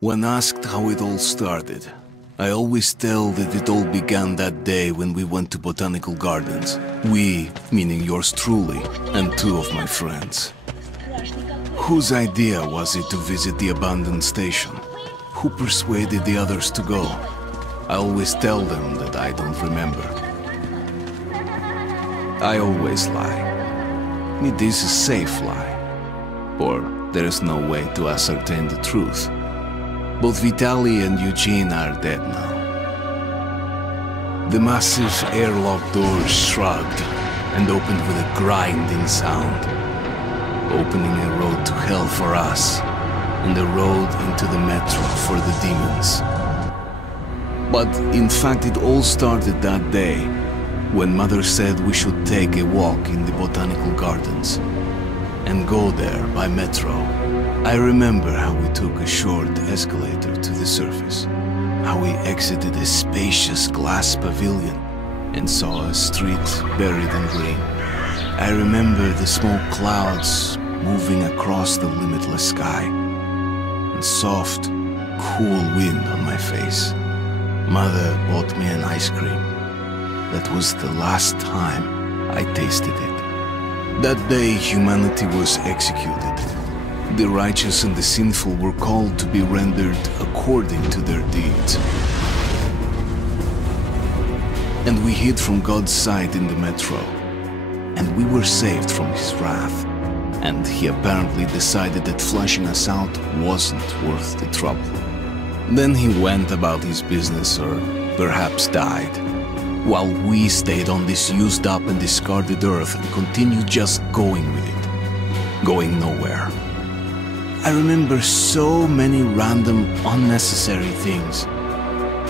When asked how it all started, I always tell that it all began that day when we went to botanical gardens. We, meaning yours truly, and two of my friends. Whose idea was it to visit the abandoned station? Who persuaded the others to go? I always tell them that I don't remember. I always lie. It is a safe lie. Or there is no way to ascertain the truth. Both Vitaly and Eugene are dead now. The massive airlock doors shrugged and opened with a grinding sound, opening a road to hell for us and a road into the metro for the demons. But in fact it all started that day when Mother said we should take a walk in the botanical gardens and go there by metro. I remember how we took a short escalator to the surface, how we exited a spacious glass pavilion and saw a street buried in green. I remember the smoke clouds moving across the limitless sky and soft, cool wind on my face. Mother bought me an ice cream. That was the last time I tasted it. That day humanity was executed. The righteous and the sinful were called to be rendered according to their deeds. And we hid from God's sight in the metro. And we were saved from His wrath. And He apparently decided that flushing us out wasn't worth the trouble. Then He went about His business, or perhaps died, while we stayed on this used up and discarded earth and continued just going with it, going nowhere. I remember so many random, unnecessary things,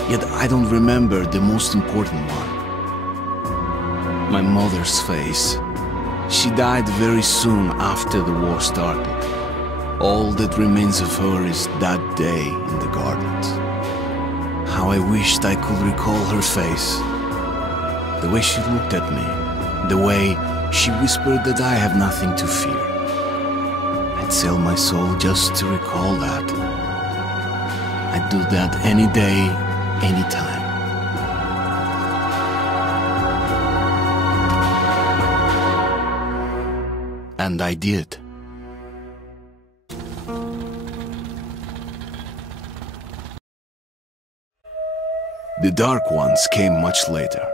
yet I don't remember the most important one. My mother's face. She died very soon after the war started. All that remains of her is that day in the gardens. How I wished I could recall her face. The way she looked at me, the way she whispered that I have nothing to fear. I'd sell my soul just to recall that. I'd do that any day, any time. And I did. The Dark Ones came much later,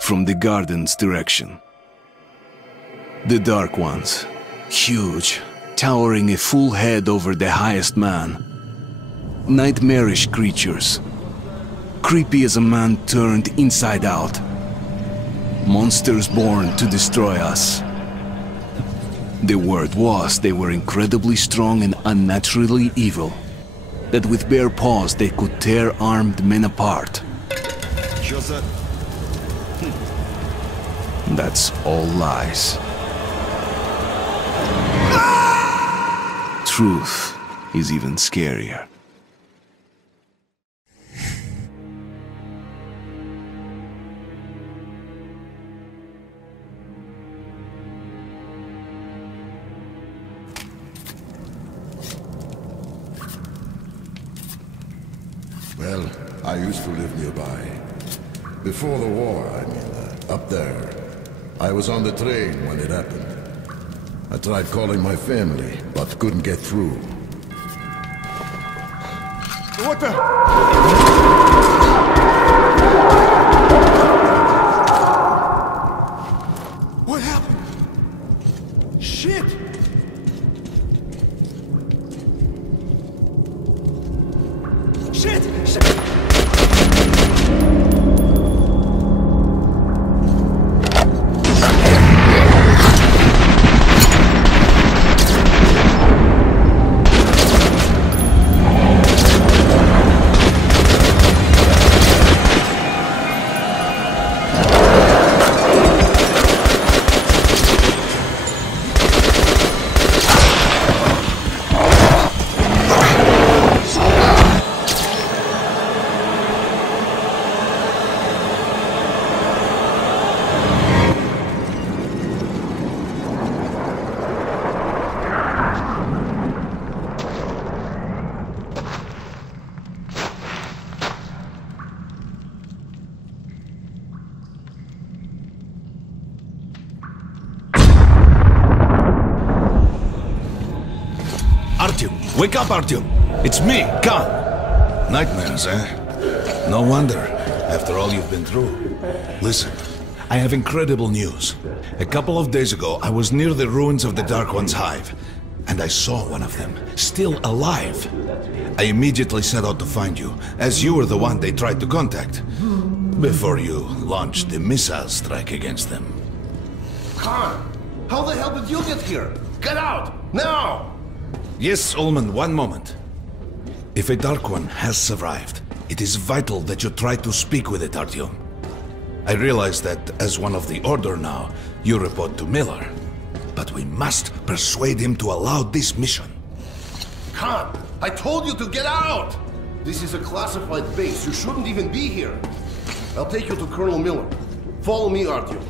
from the garden's direction. The Dark Ones, huge, towering a full head over the highest man. Nightmarish creatures, creepy as a man turned inside out. Monsters born to destroy us. The word was they were incredibly strong and unnaturally evil, that with bare paws they could tear armed men apart. That's all lies. Truth is even scarier. Well, I used to live nearby. Before the war, I mean, up there. I was on the train when it happened. I tried calling my family, but couldn't get through. What the? What happened? Shit! Shit! Shit! Artyom! Wake up, Artyom! It's me, Khan! Nightmares, eh? No wonder, after all you've been through. Listen, I have incredible news. A couple of days ago, I was near the ruins of the Dark One's hive, and I saw one of them, still alive. I immediately set out to find you, as you were the one they tried to contact, before you launched the missile strike against them. Khan, how the hell did you get here? Get out, now! Yes, Ullman, one moment. If a Dark One has survived, it is vital that you try to speak with it, Artyom. I realize that, as one of the Order now, you report to Miller. But we must persuade him to allow this mission. Khan, I told you to get out! This is a classified base. You shouldn't even be here. I'll take you to Colonel Miller. Follow me, Artyom.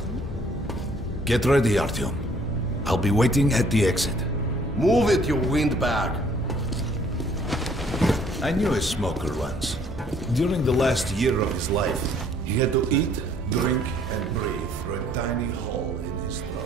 Get ready, Artyom. I'll be waiting at the exit. Move it, you windbag. I knew a smoker once. During the last year of his life, he had to eat, drink, and breathe through a tiny hole in his throat.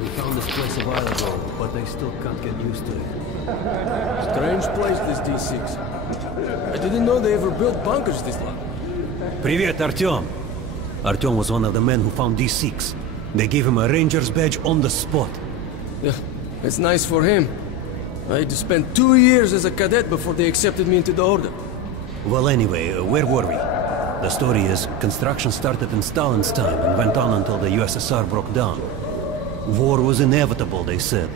We found this place a while ago, but I still can't get used to it. Strange place, this D6. I didn't know they ever built bunkers this long. Привет, Artyom! Artyom was one of the men who found D6. They gave him a ranger's badge on the spot. Yeah, it's nice for him. I had to spend 2 years as a cadet before they accepted me into the Order. Well, anyway, where were we? The story is, construction started in Stalin's time and went on until the USSR broke down. War was inevitable, they said.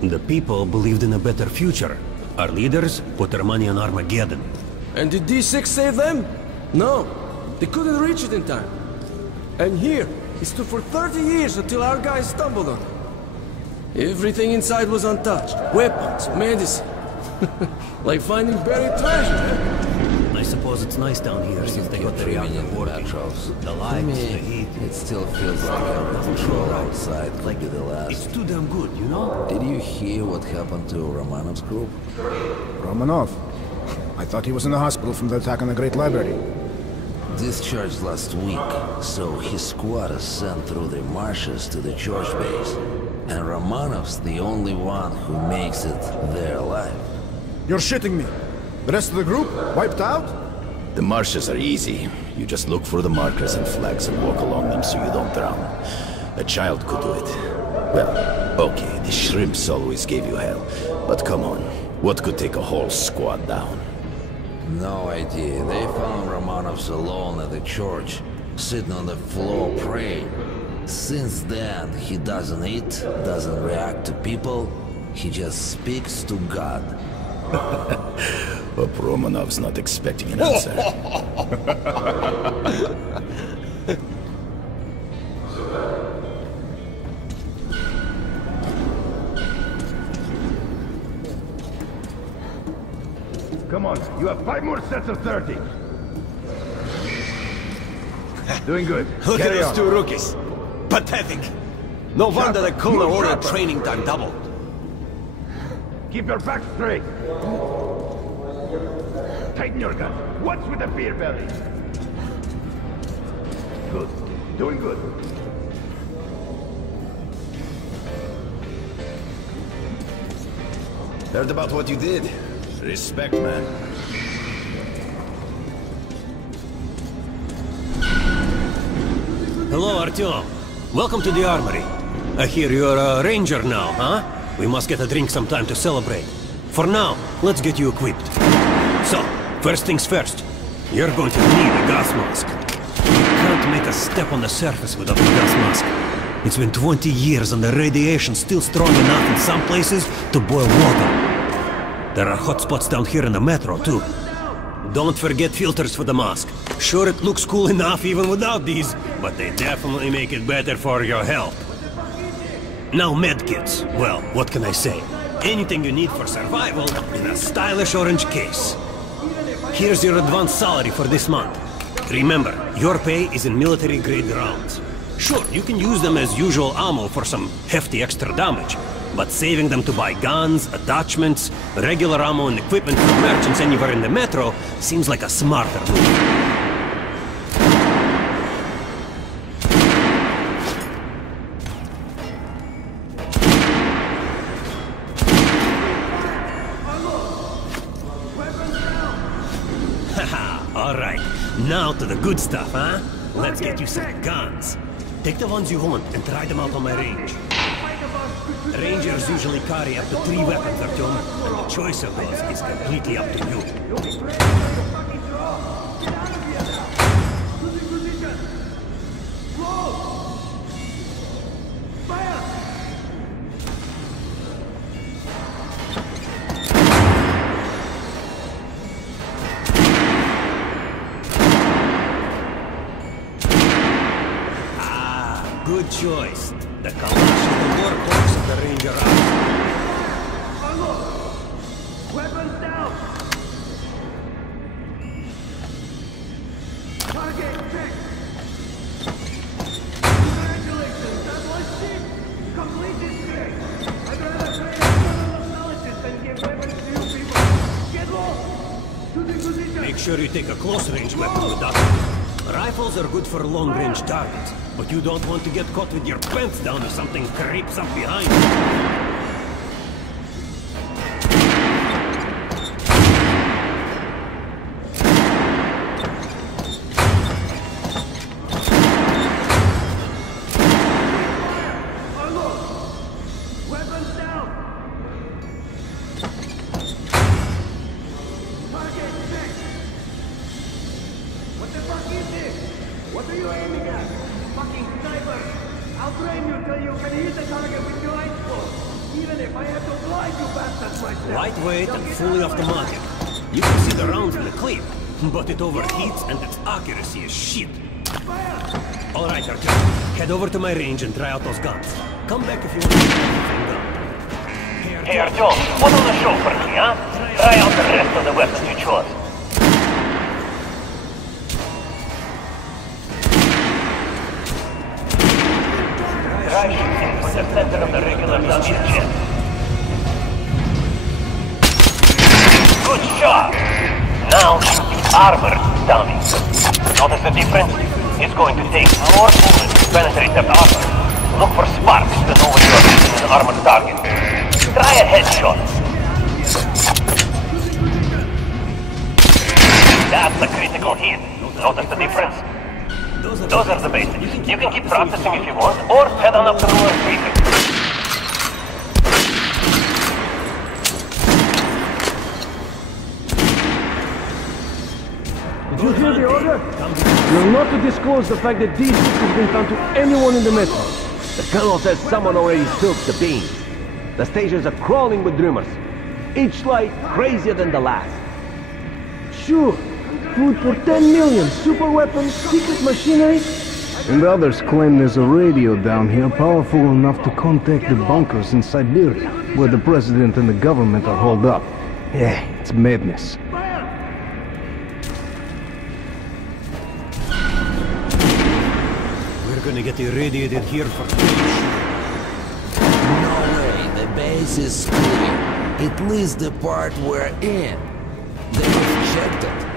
The people believed in a better future. Our leaders put their money on Armageddon. And did D6 save them? No, they couldn't reach it in time. And here, it stood for 30 years until our guys stumbled on it. Everything inside was untouched. Weapons, medicine. Like finding buried treasure. I suppose it's nice down here since they got the reactor working. The lights, the heat. It still feels like our control outside could be the last. It's too damn good, you know? Did you hear what happened to Romanov's group? Romanov? I thought he was in the hospital from the attack on the Great Library. Discharged last week, so his squad is sent through the marshes to the church base. And Romanov's the only one who makes it there alive. You're shitting me! The rest of the group? Wiped out? The marshes are easy. You just look for the markers and flags and walk along them so you don't drown. A child could do it. Well, okay, the shrimps always gave you hell. But come on, what could take a whole squad down? No idea. They found Romanov's alone at the church, sitting on the floor praying. Since then, he doesn't eat, doesn't react to people. He just speaks to God. Hope Romanov's not expecting an answer. Come on, you have 5 more sets of 30. Doing good. Look at Carry those on. two rookies. Pathetic. No wonder the cooler order training time doubled. Keep your back straight. Tighten your gun. What's with the beer belly? Good. Doing good. Heard about what you did. Respect, man. Hello, Artyom. Welcome to the armory. I hear you're a ranger now, huh? We must get a drink sometime to celebrate. For now, let's get you equipped. So, first things first. You're going to need a gas mask. You can't make a step on the surface without a gas mask. It's been 20 years and the radiation's still strong enough in some places to boil water. There are hot spots down here in the metro, too. Don't forget filters for the mask. Sure, it looks cool enough even without these, but they definitely make it better for your health. Now medkits. Well, what can I say? Anything you need for survival in a stylish orange case. Here's your advance salary for this month. Remember, your pay is in military-grade rounds. Sure, you can use them as usual ammo for some hefty extra damage, but saving them to buy guns, attachments, regular ammo and equipment for merchants anywhere in the metro seems like a smarter move. Alright, now to the good stuff, huh? Let's get you some guns. Take the ones you want and try them out on my range. Rangers usually carry up to 3 weapons, Artyom, and the choice of those is completely up to you. Good choice. The Kalash is the workhorse of the Ranger army. Weapons down! Target check! Congratulations, that was cheap! Completed great! I'd rather train criminal analysis than give weapons to you people! Get low! To the position! Make sure you take a close-range weapon with that. Rifles are good for long-range targets, but you don't want to get caught with your pants down if something creeps up behind you. What are you aiming at? Fucking sniper! I'll train you till you can hit the target with your eyes closed. Even if I have to blind you bastards myself. Lightweight and fully automatic. You can see the rounds in the clip, but it overheats and its accuracy is shit. Alright, Artyom. Head over to my range and try out those guns. Come back if you want to get anything done. Hey, Artyom, what on the show for me, huh? Try out the rest of the weapons you chose. Try shooting for the center of the regular dummy's chest. Good shot! Now shoot the armored dummy. Notice the difference? It's going to take more bullets to penetrate that armor. Look for sparks to know when you are hitting an armored target. Try a headshot. That's a critical hit. Notice the difference? Those are the basics. You can keep practicing if you want, or head on up to Ruler 3. Did you hear the order? You're not to disclose the fact that these books have been found to anyone in the metro. The colonel says someone already took the bean. The stations are crawling with rumors. Each light crazier than the last. Sure. Food for 10 million, super weapons, secret machinery. And others claim there's a radio down here powerful enough to contact the bunkers in Siberia, where the president and the government are holed up. Yeah, it's madness. We're gonna get irradiated here for No way, the base is clear. At least the part we're in. They have checked it.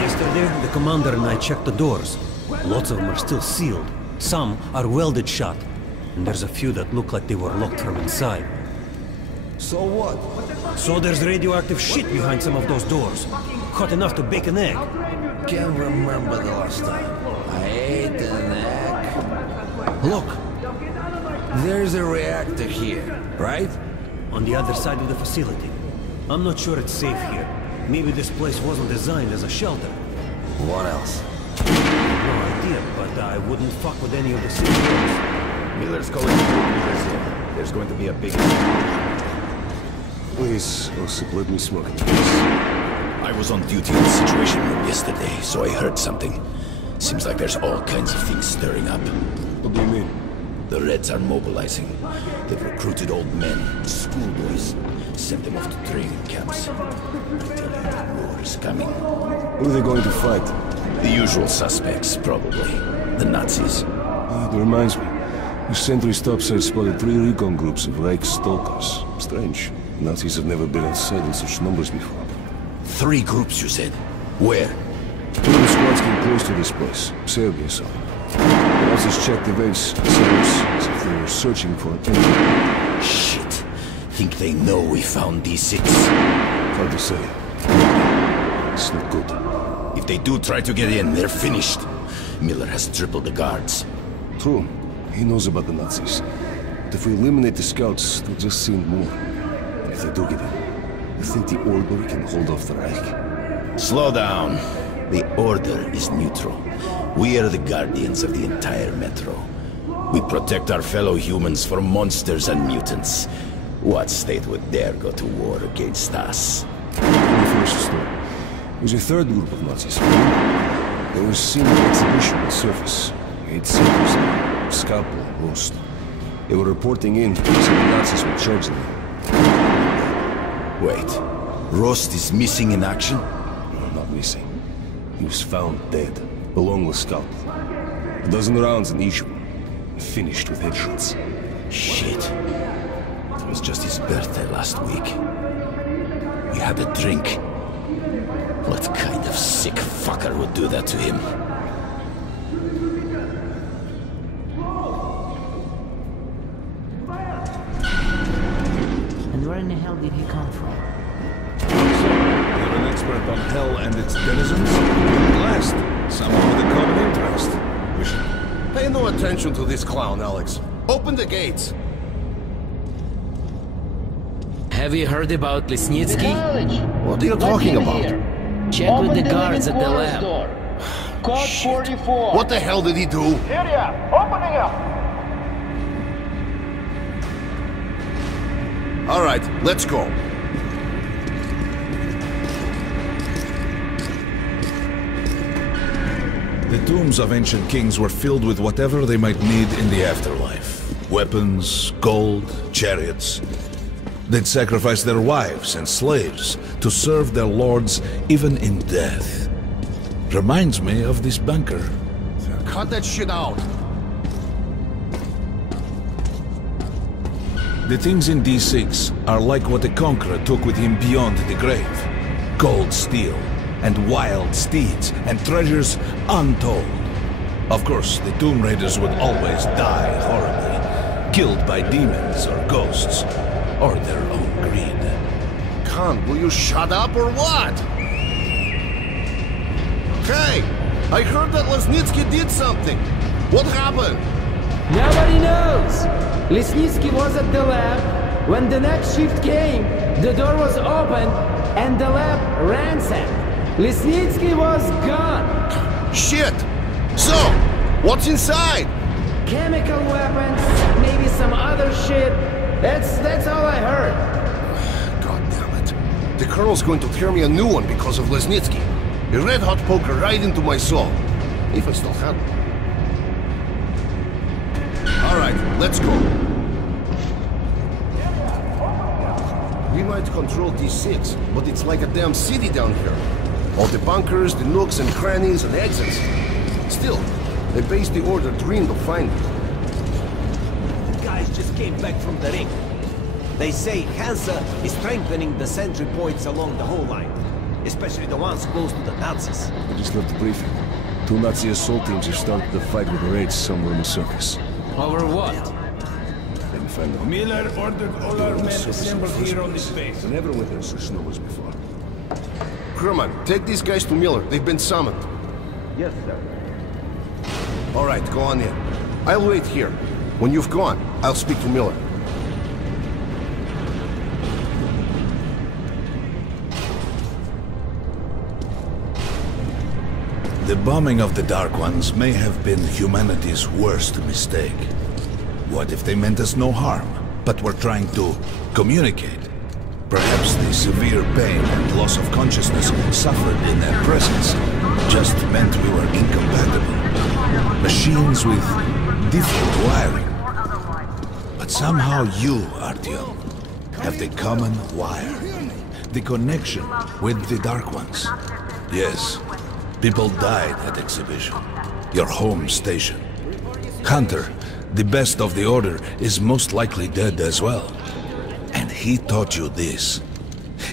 Yesterday, the commander and I checked the doors. Lots of them are still sealed. Some are welded shut. And there's a few that look like they were locked from inside. So what? So there's radioactive shit behind some of those doors. Hot enough to bake an egg. Can't remember the last time. I ate an egg. Look! There's a reactor here, right? On the other side of the facility. I'm not sure it's safe here. Maybe this place wasn't designed as a shelter. What else? No idea, but I wouldn't fuck with any of the city doors. Miller's calling me. There's going to be a big... Please, Osip, let me smoke. I was on duty in the Situation Room yesterday, so I heard something. Seems like there's all kinds of things stirring up. What do you mean? The Reds are mobilizing. They've recruited old men, schoolboys, sent them off to training camps. I tell you, the war is coming. Who are they going to fight? The usual suspects, probably. The Nazis. That reminds me. The sentry topside spotted 3 recon groups of Reich stalkers. Strange. Nazis have never been outside in such numbers before. 3 groups, you said? Where? 2 of the squads came close to this place. Serbia saw them. The Nazis checked the vents, as if they were searching for an enemy. Shit. Think they know we found D6? Hard to say. It's not good. If they do try to get in, they're finished. Miller has tripled the guards. True. He knows about the Nazis. But if we eliminate the scouts, they'll just send more. And if they do get in, you think the Order can hold off the Reich? Slow down. The Order is neutral. We are the guardians of the entire Metro. We protect our fellow humans from monsters and mutants. What state would dare go to war against us? Let me finish the story. There's a 3rd group of Nazis. They were seen at the exhibition on the surface. 8 sailors there, Scalpel and Rost. They were reporting in, so the Nazis were charging them. Wait, Rost is missing in action? No, not missing. He was found dead, along with Scalpel. A dozen rounds in each one, finished with headshots. Shit. It was just his birthday last week. We had a drink. What kind of sick fucker would do that to him? And where in the hell did he come from? You're an expert on hell and its denizens? Blast! Someone with a common interest. We should... Pay no attention to this clown, Alex. Open the gates. Have you heard about Lesnitsky? What are you talking about? Check with the guards at the lab. Code 44. What the hell did he do? Area, opening up. All right, let's go. The tombs of ancient kings were filled with whatever they might need in the afterlife. Weapons, gold, chariots. They'd sacrifice their wives and slaves to serve their lords even in death. Reminds me of this bunker. Cut that shit out. The things in D6 are like what the Conqueror took with him beyond the grave. Gold steel, and wild steeds, and treasures untold. Of course, the Tomb Raiders would always die horribly, killed by demons or ghosts, or their own greed. Khan, will you shut up or what? Hey, I heard that Lesnitsky did something. What happened? Nobody knows. Lesnitsky was at the lab. When the next shift came, the door was open and the lab ransacked. Lesnitsky was gone. Shit! So, what's inside? Chemical weapons, maybe some other shit. That's all I heard. God damn it. The Colonel's going to tear me a new one because of Lesnitsky. A red-hot poker right into my soul. If I still have it. Alright, let's go. We might control D6, but it's like a damn city down here. All the bunkers, the nooks and crannies and exits. Still, the base the Order dreamed of finding. Guys just came back from the ring. They say Hansa is strengthening the sentry points along the whole line, especially the ones close to the Nazis. I just left the briefing. 2 Nazi assault teams have started the fight with the raids somewhere on the surface. Over what? Didn't find them. Miller ordered all our men assembled here on this base. I never went there such numbers before. Herman, take these guys to Miller. They've been summoned. Yes, sir. Alright, go on in. I'll wait here. When you've gone, I'll speak to Miller. The bombing of the Dark Ones may have been humanity's worst mistake. What if they meant us no harm, but were trying to communicate? Perhaps the severe pain and loss of consciousness suffered in their presence just meant we were incompatible. Machines with different wiring. But somehow you, Artyom, have the common wire. The connection with the Dark Ones. Yes. People died at exhibition. Your home station. Hunter, the best of the Order, is most likely dead as well. And he taught you this.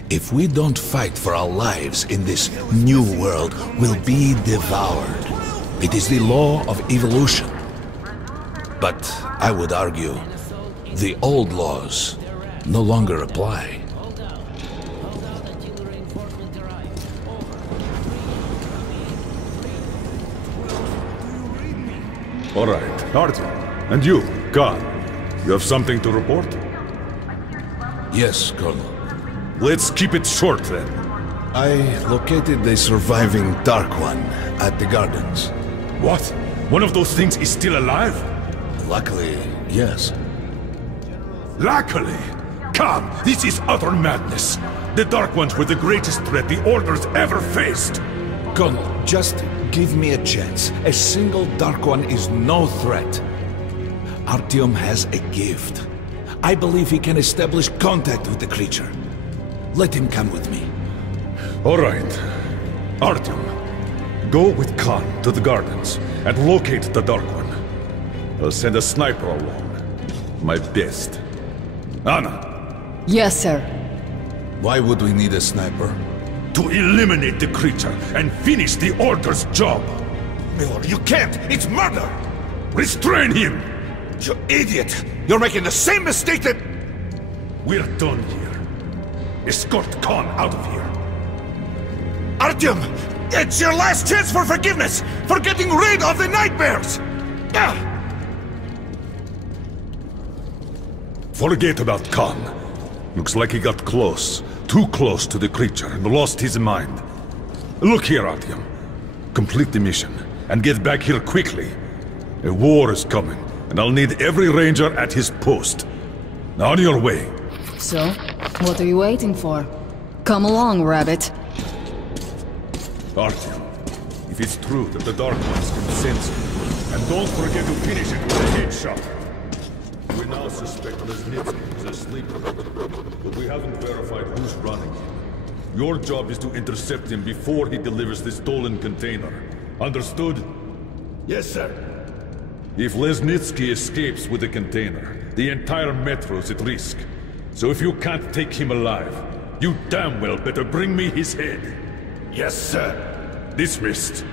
If we don't fight for our lives in this new world, we'll be devoured. It is the law of evolution. But I would argue, the old laws no longer apply. All right, Artyom. And you, Khan. You have something to report? Yes, Colonel. Let's keep it short, then. I located the surviving Dark One at the gardens. What? One of those things is still alive? Luckily, yes. Luckily? Khan, this is utter madness. The Dark Ones were the greatest threat the Order's ever faced. Colonel, just give me a chance. A single Dark One is no threat. Artyom has a gift. I believe he can establish contact with the creature. Let him come with me. All right. Artyom, go with Khan to the gardens and locate the Dark One. I'll send a sniper along. My best. Anna! Yes, sir. Why would we need a sniper? To eliminate the creature and finish the Order's job. Miller, you can't! It's murder! Restrain him! You idiot! You're making the same mistake that... We're done here. Escort Khan out of here. Artyom! It's your last chance for forgiveness! For getting rid of the nightmares! Forget about Khan. Looks like he got close. Too close to the creature and lost his mind. Look here, Artyom. Complete the mission and get back here quickly. A war is coming, and I'll need every ranger at his post. On your way. So, what are you waiting for? Come along, Rabbit. Artyom, if it's true that the Dark Ones can sense you, and don't forget to finish it with a headshot. We now suspect Lesnitsky is a sleeper, but we haven't verified who's running him. Your job is to intercept him before he delivers the stolen container. Understood? Yes, sir. If Lesnitsky escapes with the container, the entire metro's at risk. So if you can't take him alive, you damn well better bring me his head. Yes, sir. Dismissed.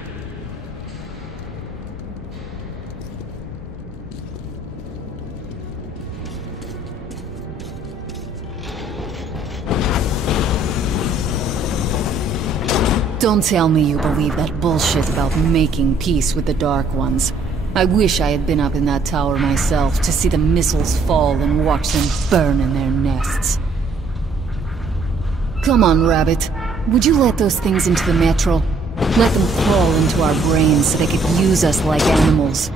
Don't tell me you believe that bullshit about making peace with the Dark Ones. I wish I had been up in that tower myself to see the missiles fall and watch them burn in their nests. Come on, Rabbit. Would you let those things into the metro? Let them crawl into our brains so they could use us like animals.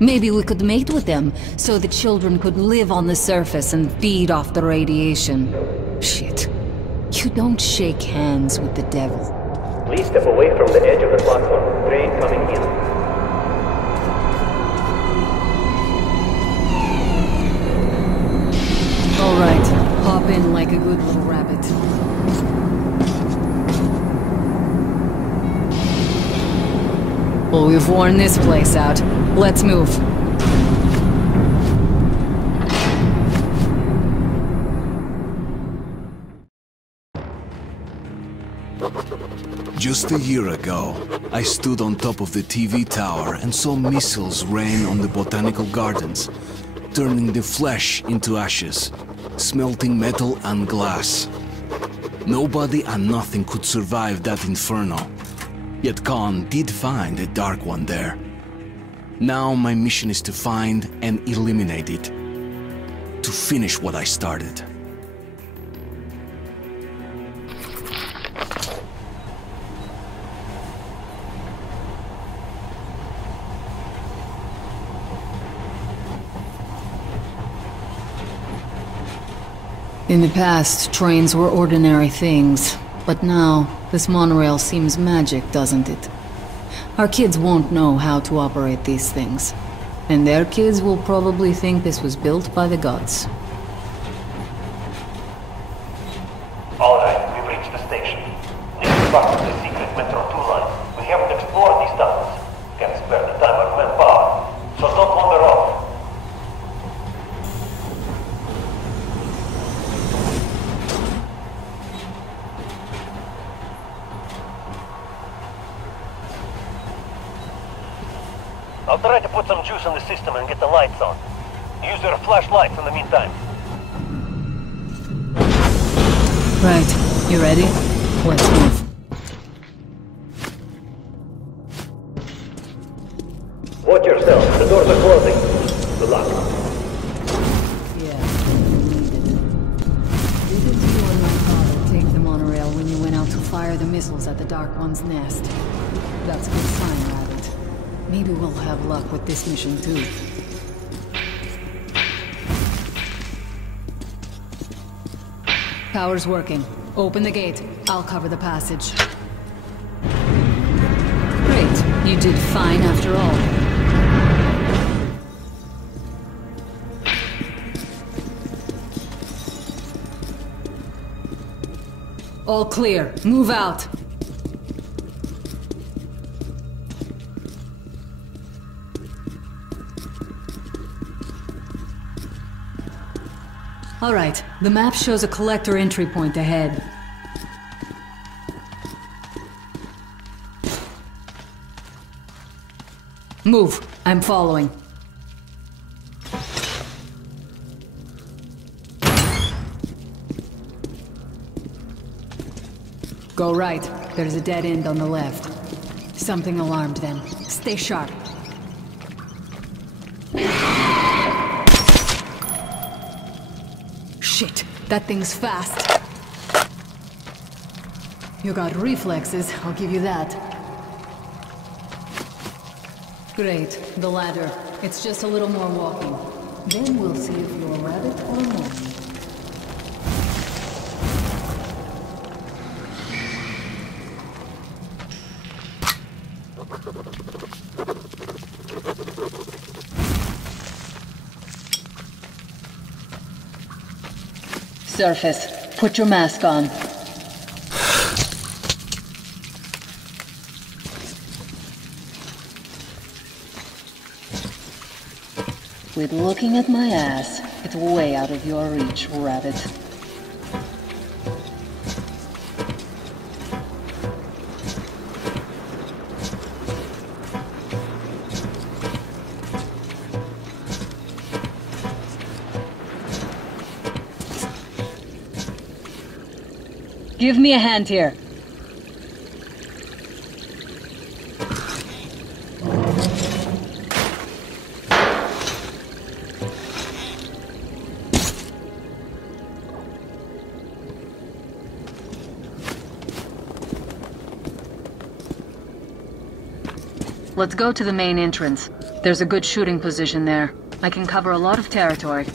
Maybe we could mate with them, so the children could live on the surface and feed off the radiation. Shit. You don't shake hands with the devil. Please step away from the edge of the platform. Train coming in. All right, hop in like a good little rabbit. Well, we've worn this place out. Let's move. Just a year ago, I stood on top of the TV tower and saw missiles rain on the botanical gardens, turning the flesh into ashes, smelting metal and glass. Nobody and nothing could survive that inferno. Yet Khan did find a Dark One there. Now my mission is to find and eliminate it. To finish what I started. In the past, trains were ordinary things, but now, this monorail seems magic, doesn't it? Our kids won't know how to operate these things, and their kids will probably think this was built by the gods. All right, we've reached the station. Next stop is the secret Metro 2 line. We haven't I'll try to put some juice in the system and get the lights on. Use your flashlights in the meantime. Right. You ready? Let's move. Watch yourself. The doors are closing. Good luck. Yeah. Didn't you and my father take the monorail when you went out to fire the missiles at the Dark One's nest? That's a good sign, Rabbit. Maybe we'll have luck with this mission too. Power's working. Open the gate. I'll cover the passage. Great. You did fine after all. All clear. Move out. All right. The map shows a collector entry point ahead. Move. I'm following. Go right. There's a dead end on the left. Something alarmed them. Stay sharp. Shit, that thing's fast. You got reflexes, I'll give you that. Great, the ladder. It's just a little more walking. Then we'll see if you're a rabbit or a monkey. Surface. Put your mask on. Quit looking at my ass. It's way out of your reach, rabbit. Give me a hand here. Let's go to the main entrance. There's a good shooting position there. I can cover a lot of territory.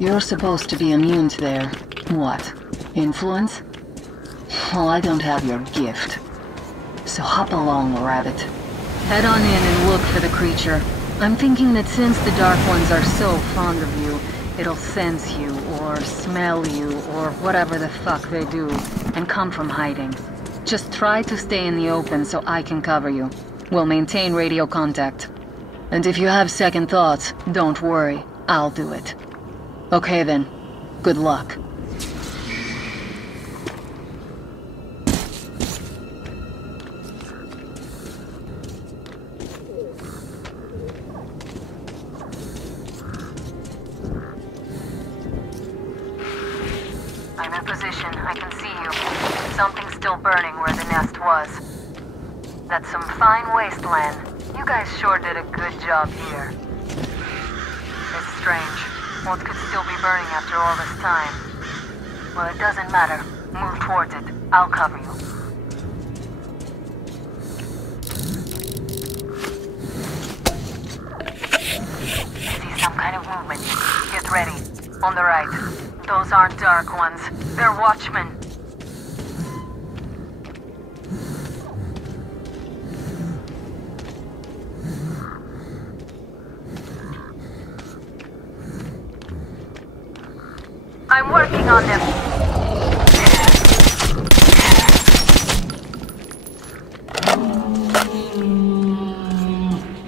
You're supposed to be immune to their... what? Influence? Well, I don't have your gift. So hop along, rabbit. Head on in and look for the creature. I'm thinking that since the Dark Ones are so fond of you, it'll sense you, or smell you, or whatever the fuck they do, and come from hiding. Just try to stay in the open so I can cover you. We'll maintain radio contact. And if you have second thoughts, don't worry. I'll do it. Okay then. Good luck. I'm in position. I can see you. Something's still burning where the nest was. That's some fine wasteland. You guys sure did a good job here. It's strange. What could still be burning after all this time? Well, it doesn't matter. Move towards it. I'll cover you. See some kind of movement. Get ready. On the right. Those aren't Dark Ones. They're Watchmen. I'm working on them.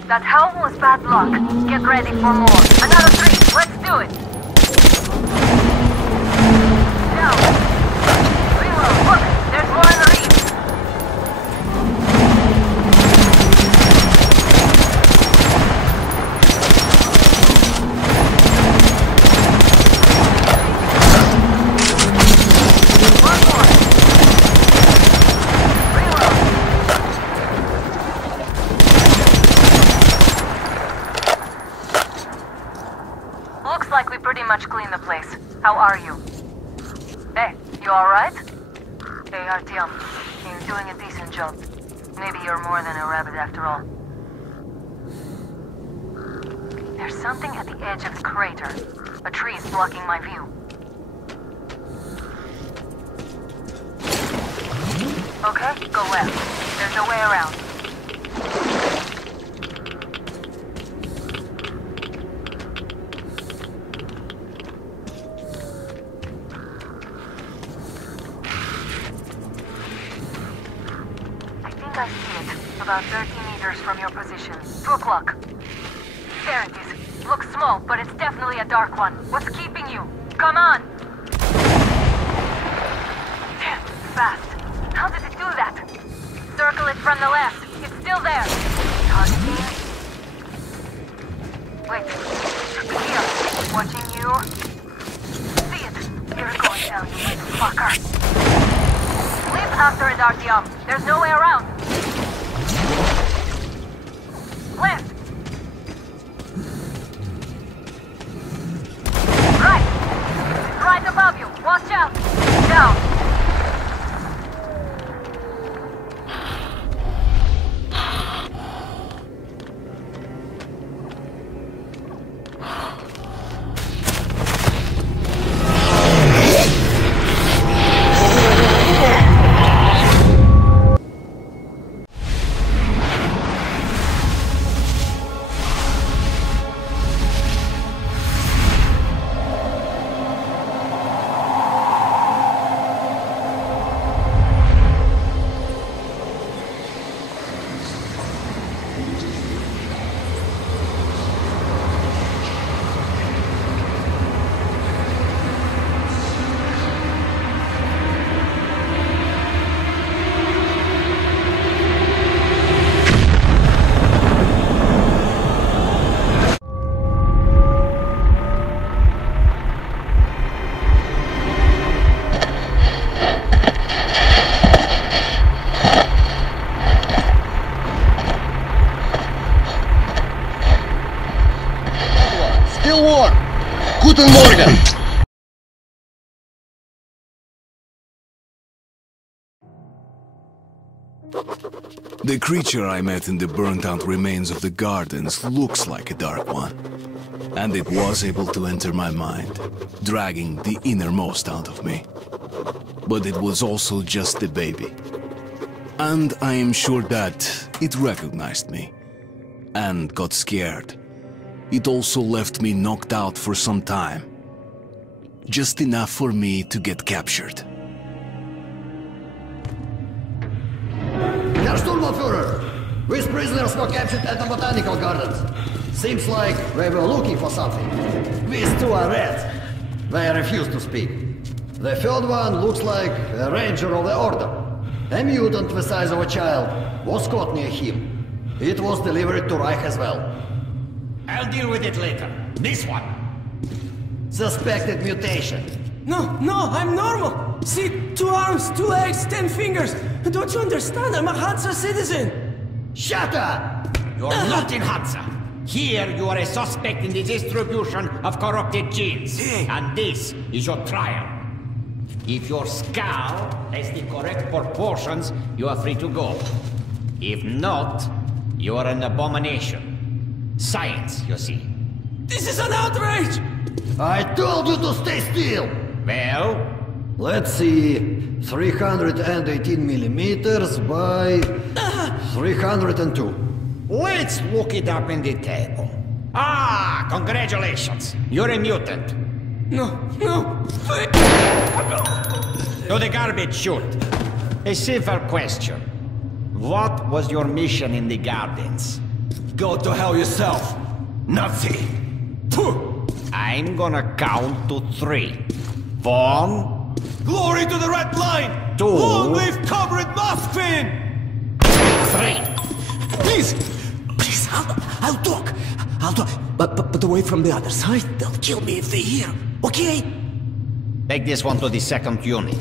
That helm was bad luck. Get ready for more. Another 3. Let's do it. Now. Reload. Look, there's more in the reef. much cleaned the place. How are you? Hey, you alright? Hey, Artyom, you're doing a decent job. Maybe you're more than a rabbit after all. There's something at the edge of the crater. A tree is blocking my view. Okay, go left. There's no way around. I think I see it. About 30 meters from your position. 2 o'clock. There it is. Looks small, but it's definitely a dark one. What's keeping you? Come on! Damn, fast. How did it do that? Circle it from the left. It's still there. Targeting. Wait. Should be here. Watching you. See it. Here it goes now, you little fucker. Live after it, Artyom. There's no way around. Left. Right above you. Watch out. Down. Guten Morgen! The creature I met in the burnt-out remains of the gardens looks like a dark one. And it was able to enter my mind, dragging the innermost out of me. But it was also just a baby. And I am sure that it recognized me and got scared. It also left me knocked out for some time. Just enough for me to get captured. Herr Sturmbannführer! These prisoners were captured at the botanical gardens. Seems like they were looking for something. These two are rats. They refuse to speak. The third one looks like a ranger of the order. A mutant the size of a child was caught near him. It was delivered to Reich as well. I'll deal with it later. This one. Suspected mutation. No, I'm normal. See, 2 arms, 2 legs, 10 fingers. Don't you understand? I'm a Hansa citizen. Shut up! You're not in Hansa. Here you are a suspect in the distribution of corrupted genes. And this is your trial. If your skull has the correct proportions, you are free to go. If not, you are an abomination. Science, you see. This is an outrage! I told you to stay still! Well? Let's see... 318 millimeters by... 302. Let's look it up in the table. Ah, congratulations. You're a mutant. No. To the garbage chute. A simple question. What was your mission in the gardens? Go to hell yourself, Nazi! I'm gonna count to 3. 1... Glory to the Red Line! 2... Long live Comrade Moskvin! 3... Please, I'll talk. But away from the other side. They'll kill me if they hear. Okay? Take this one to the 2nd unit.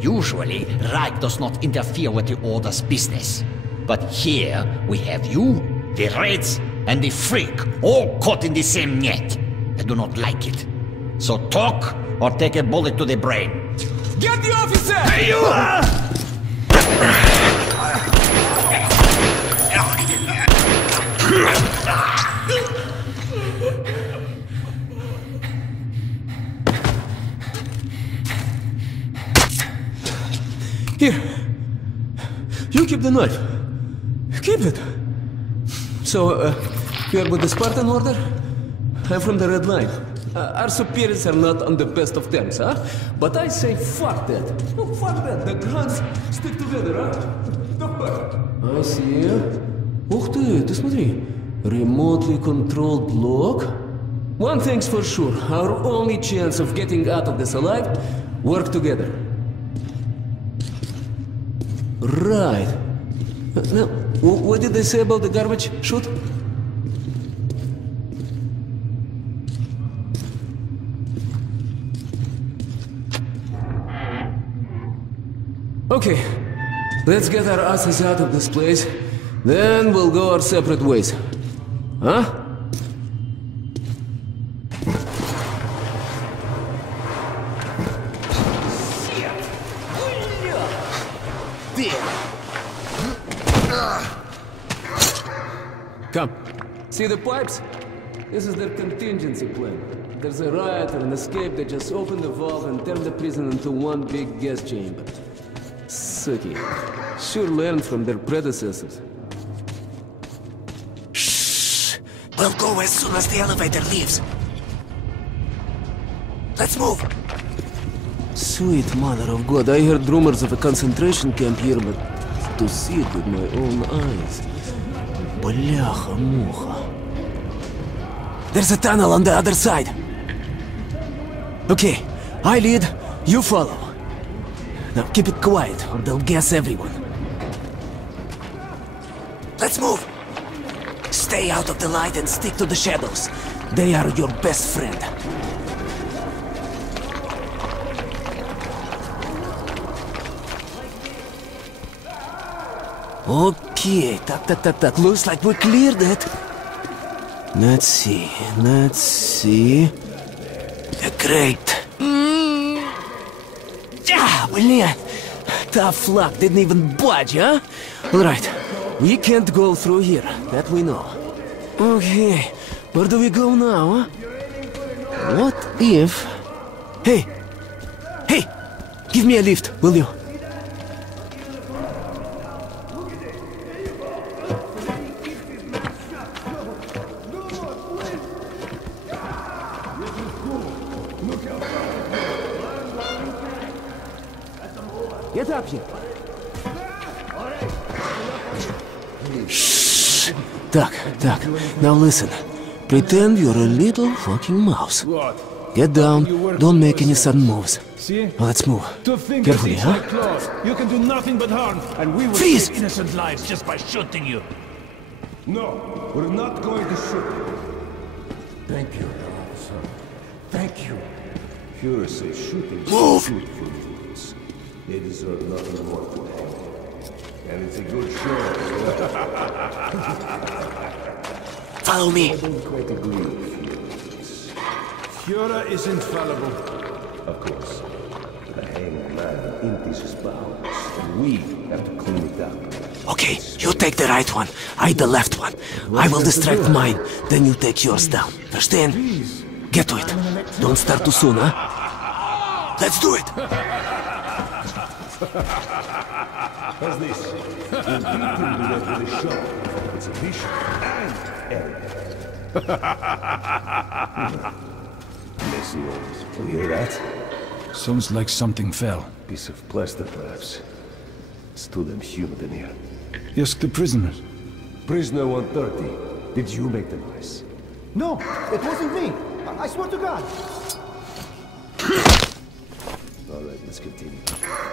Usually, Reich does not interfere with the Order's business. But here, we have you, the Reds, and the freak all caught in the same net. I do not like it. So talk or take a bullet to the brain. Get the officer! Hey, you! Here. You keep the knife. Keep it. So, you're with the Spartan order? I'm from the Red Line. Our superiors are not on the best of terms, huh? But I say fuck that. Oh, fuck that. The grunts stick together, huh? I see. Ух ты, ты смотри. Remotely controlled block. One thing's for sure. Our only chance of getting out of this alive, work together. Right. Now, what did they say about the garbage chute? Okay, let's get our asses out of this place, then we'll go our separate ways. Huh? Come. See the pipes? This is their contingency plan. There's a riot or an escape, they just open the valve and turn the prison into one big gas chamber. Sucky. Sure learned from their predecessors. Shh! We'll go as soon as the elevator leaves. Let's move! Sweet mother of God, I heard rumors of a concentration camp here, but to see it with my own eyes... Бляха-муха. There's a tunnel on the other side. Okay, I lead, you follow. Now keep it quiet, or they'll gas everyone. Let's move! Stay out of the light and stick to the shadows. They are your best friend. Okay, tak. Looks like we cleared it. Let's see. Great. Yeah, блин. Tough luck, didn't even budge, huh? Alright, we can't go through here, that we know. Okay, where do we go now, huh? What if... Hey! Give me a lift, will you? Get up here. Shh. Duck. Now listen. Pretend you're a little fucking mouse. Get down. Don't make any sudden moves. See? Now let's move. Carefully, huh? You can do nothing but harm, and we will Freeze! save innocent lives just by shooting you. No, we're not going to shoot you. Thank you, officer. Thank you. Führer says shooting Move! is good for youths. They deserve nothing more to hang. And it's a good show. Follow me. I don't quite agree with Führer is infallible. Of course. The hanged man empties his bowels, and we have to clean it up. Okay, you take the right one, I the left one. I will distract mine, then you take yours down. Understand? Get to it. Don't start too soon, huh? Let's do it! How's this? We'll beat him to death with a shovel. It's efficient and arrogant. Messy ones. You hear that? Sounds like something fell. Piece of plaster, perhaps. It's too damn humid in here. Ask the prisoners. Prisoner 130. Did you make the noise? No, it wasn't me. I swear to God. All right, let's continue.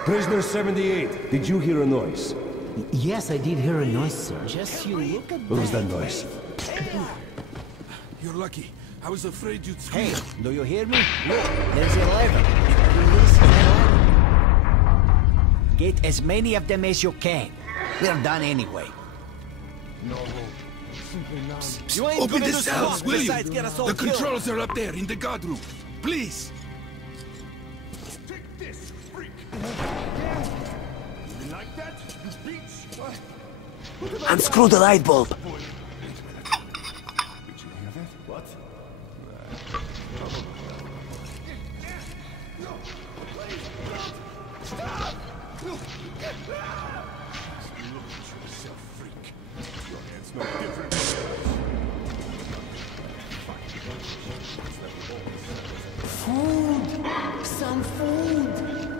Prisoner 78. Did you hear a noise? Yes, I did hear a noise, sir. Just you look at What was that noise? You're lucky. I was afraid you'd scream. Hey, do you hear me? Look, there's 11. This is 11. Get as many of them as you can. We're done anyway. No hope. You ain't Open gonna the do cells, squat will you? besides get us all The killed. controls are up there in the guard room. Please. Take this, freak! You like that, you bitch? Unscrew the light bulb. Did you hear that? What? No! Please, don't! Stop! Look at yourself, freak. Your hand's no different from Food! Some food!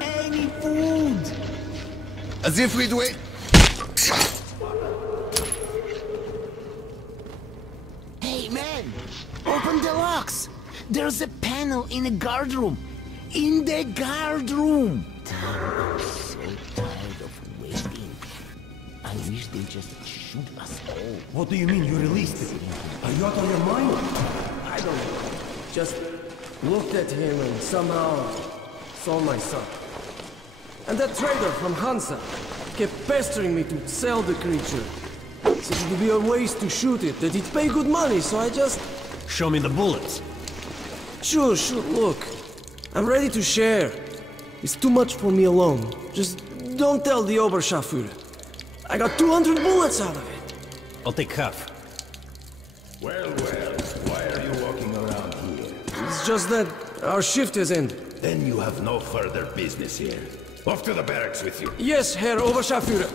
Any food! As if we'd wait. Hey man! Open the locks! There's a panel in the guard room! In the guard room! I'm so tired of waiting. I wish they just shoot us all. What do you mean you released it? Are you out of your mind? I don't know. Just looked at him and somehow saw my son. And that trader from Hansa kept pestering me to sell the creature. Said it would be a waste to shoot it, that it'd pay good money, so I just... Show me the bullets. Sure, look. I'm ready to share. It's too much for me alone. Just don't tell the Oberscharführer. I got 200 bullets out of it. I'll take half. Well, why are you walking around here? It's just that our shift has ended. Then you have no further business here. Off to the barracks with you. Yes, Herr Oberscharführer.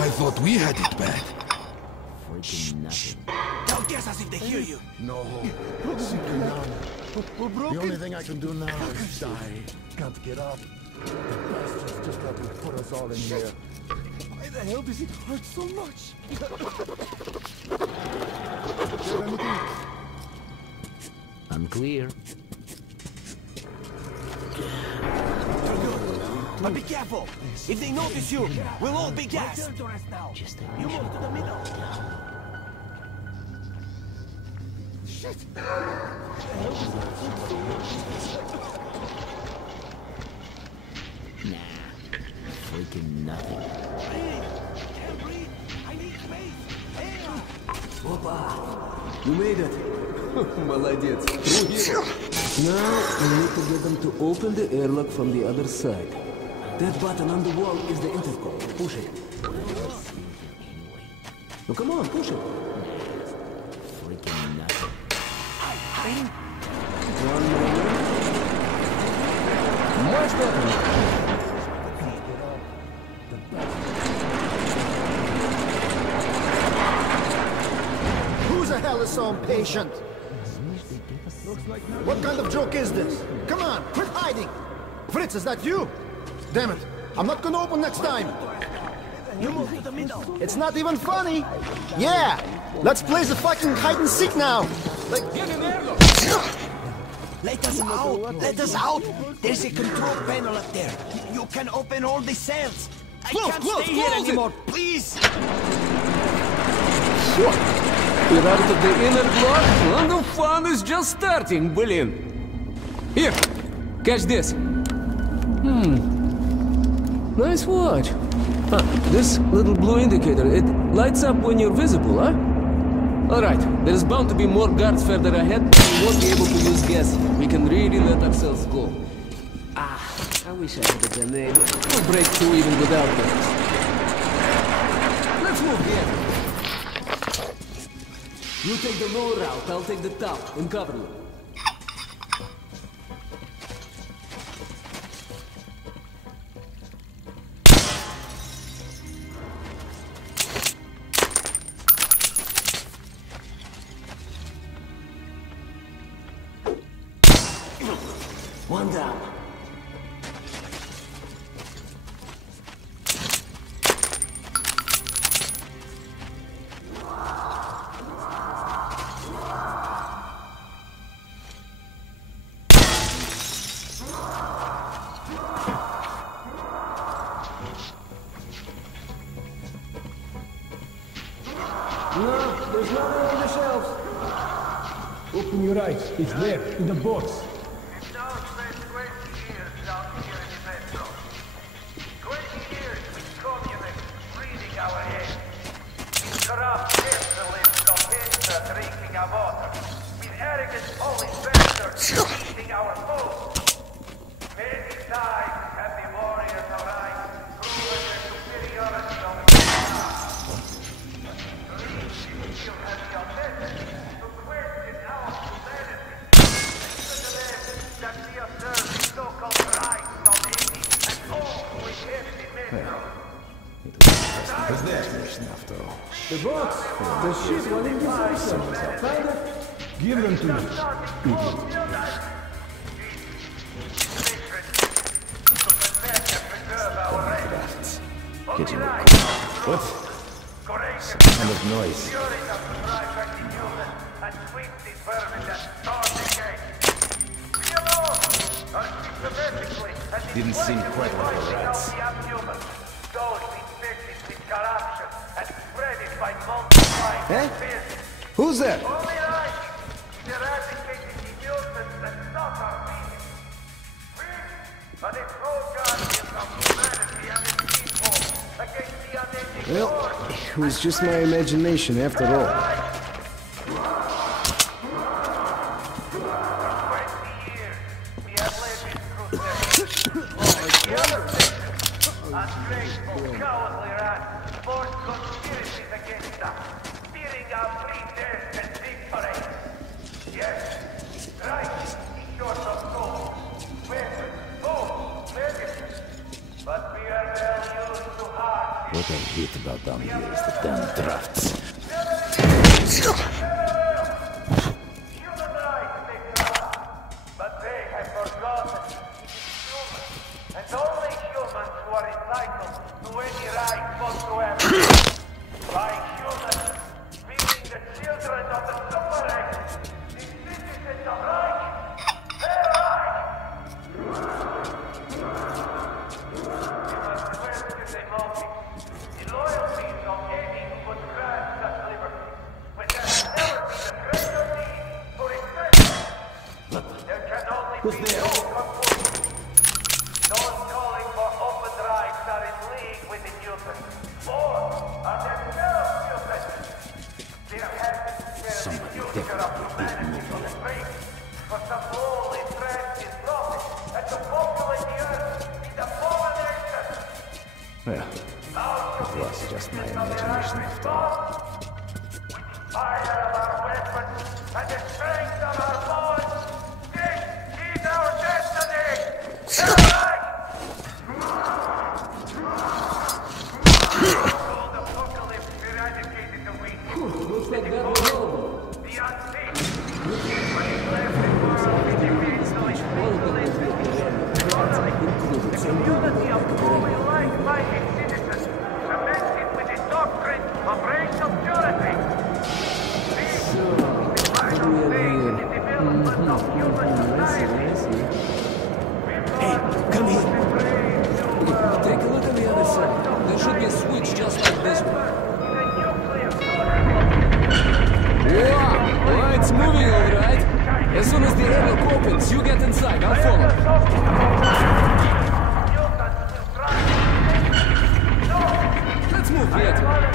I thought we had it bad. Freaking nothing. Don't guess us if they hear you. No. Simply none. The only thing I can do now is die. Can't get up. The bastards just had to put us all in here. Why the hell does it hurt so much? Unclear. But be careful! If they notice you, we'll all be gassed! Just You move to the middle! Shit! Nah. Freaking nothing. Can't breathe! I need space! Air! Opa! You made it! Молодец! Through here! Now, we need to get them to open the airlock from the other side. That button on the wall is the intercom. Push it. No, come on, push it. Freaking nothing. One moment. Much better. Who the hell is so impatient? What kind of joke is this? Come on, quit hiding! Fritz, is that you? Damn it, I'm not gonna open next time! You move to the middle! It's not even funny! Yeah! Let's play the fucking hide-and-seek now! Like, Get in there! Let us out! Let us out! There's a control panel up there. You can open all the cells. I can't stay here anymore, please! We're out of the inner block, and the fun is just starting, William. Here, catch this. Nice watch. Huh, this little blue indicator, it lights up when you're visible, huh? Alright, there's bound to be more guards further ahead, but we won't be able to use gas here. We can really let ourselves go. I wish I had a grenade. We'll break through even without gas. Let's move here. You take the low route, I'll take the top, and cover you. One down. No, there's nothing on the shelves. Open your eyes. It's there, in the box. The box! The ship running themselves. Find it. Give them to me. Getting what? Some kind of noise. Didn't seem quite like the rats. Eh? Who's there? Well, it was just my imagination after all. What I hate about down here is the damn drafts. But they have forgotten. And only humans who are entitled to any right whatsoever. Like humans, being the children of the super race, the citizens of Reich, their Reich! You must question the motive. The loyalties of any who would grant such liberty, when there has never been a greater need for expression. There can only be no conformity. Those calling for open rights are in league with the mutants, or are themselves mutants. There has been the future of humanity on the brink for some lowly transient profit and to populate the earth with abomination. Well, it was just my imagination after all. Fire of our weapons and the strength of our bonds, this is our destiny! Old apocalypse eradicated the weak. Looks like that was over. The unseen. What is left in the world is eventually the community of fully like-minded citizens, cemented with the doctrine of racial purity. This is the final stage in the development of human society. Hey, come here. Take a look on the other side. There should be a switch just like this one. Wow! It's moving all right. As soon as the airlock opens, you get inside. I'll follow. Let's move, Pietro.